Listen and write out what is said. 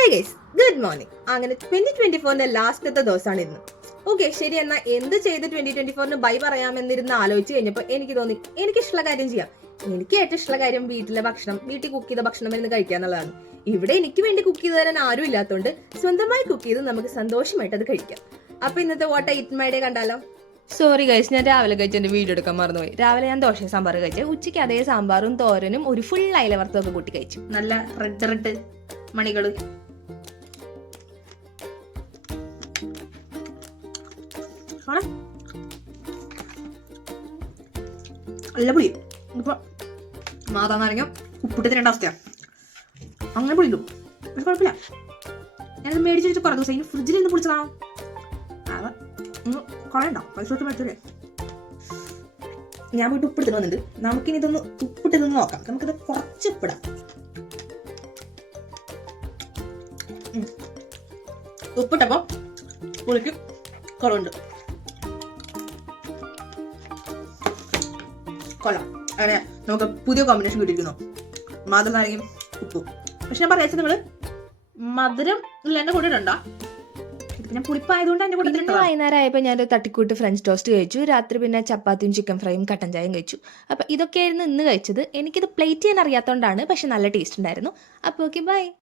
High guys, good morning. അങ്ങനെ 2024 ലാസ്റ്റത്തെ ദിവസമാണ് ഇന്ന്. ഓക്കെ, ശരി. എന്നാ എന്ത് ചെയ്ത് 2024 ബൈ പറയാമെന്നിരുന്ന് ആലോചിച്ച് കഴിഞ്ഞപ്പോൾ എനിക്ക് തോന്നി എനിക്ക് ഇഷ്ടമുള്ള കാര്യം ചെയ്യാം. എനിക്ക് ഏറ്റവും ഇഷ്ടമുള്ള കാര്യം വീട്ടിലെ ഭക്ഷണം, വീട്ടിൽ കുക്ക് ചെയ്ത ഭക്ഷണം എന്ന് കഴിക്കുക എന്നുള്ളതാണ്. ഇവിടെ എനിക്ക് വേണ്ടി കുക്ക് ചെയ്ത് തരാൻ ആരും ഇല്ലാത്തതുകൊണ്ട് സ്വന്തമായി കുക്ക് ചെയ്ത് നമുക്ക് സന്തോഷമായിട്ട് അത് കഴിക്കാം. അപ്പൊ ഇന്നത്തെ വാട്ട് ഇറ്റ് മൈ ഡേ കണ്ടാലോ? സോറി ഗൈസ്, ഞാൻ രാവിലെ കഴിച്ച് എൻ്റെ വീഡിയോ എടുക്കാൻ മറന്നുപോയി. രാവിലെ ഞാൻ ദോശ സാമ്പാർ കഴിച്ചു. ഉച്ചയ്ക്ക് അതേ സാമ്പാറും തോരനും ഒരു ഫുൾ അയില വറുത്തൊക്കെ കൂട്ടി കഴിച്ചു. നല്ല റെഡ് മണികള്. നല്ല പുളി. ഇപ്പൊ മാതാനാരങ്ങ ഉപ്പിട്ട് തിരേണ്ട അവസ്ഥയാണ്. അങ്ങനെ പുളിക്കും, പക്ഷെ കുഴപ്പമില്ല. ഞാനത് മേടിച്ച് വെച്ച് കുറേ ദിവസം ഫ്രിഡ്ജിൽ നിന്ന് പൊളിച്ചതാണോ കളയണ്ടോ, പൈസ കൊടുത്ത് മേടിച്ചോളേ. ഞാൻ വീട്ടിൽ ഉപ്പിട്ട് വന്നിട്ടുണ്ട്. നമുക്കിനി ഇതൊന്ന് ഉപ്പിട്ട് നിന്ന് നോക്കാം. നമുക്കിത് കുറച്ച് ഉപ്പിടാം. ഉപ്പിട്ടപ്പോ പുളിക്ക് കുറവുണ്ട്. കൊള്ളാം. അങ്ങനെ നമുക്ക് പുതിയ കോമ്പിനേഷൻ കിട്ടിയിരിക്കുന്നു, മാതൃ നാരങ്ങയും ഉപ്പും. പക്ഷെ ഞാൻ പറയാ, നിങ്ങള് മധുരം എന്റെ കൂടെ ഇടണ്ട. ഞാൻ പുളിപ്പായതുകൊണ്ട് എന്റെ കൂടെ. വൈകുന്നേരം ആയപ്പോൾ ഞാനൊരു തട്ടിക്കൂട്ട് ഫ്രഞ്ച് ടോസ്റ്റ് കഴിച്ചു. രാത്രി പിന്നെ ചപ്പാത്തിയും ചിക്കൻ ഫ്രൈയും കട്ടൻ ചായയും കഴിച്ചു. അപ്പം ഇതൊക്കെയായിരുന്നു ഇന്ന് കഴിച്ചത്. എനിക്കിത് പ്ലേറ്റ് ചെയ്യാൻ അറിയാത്തതുകൊണ്ടാണ്, പക്ഷെ നല്ല ടേസ്റ്റ് ഉണ്ടായിരുന്നു. അപ്പോൾ ഓക്കെ, ബൈ.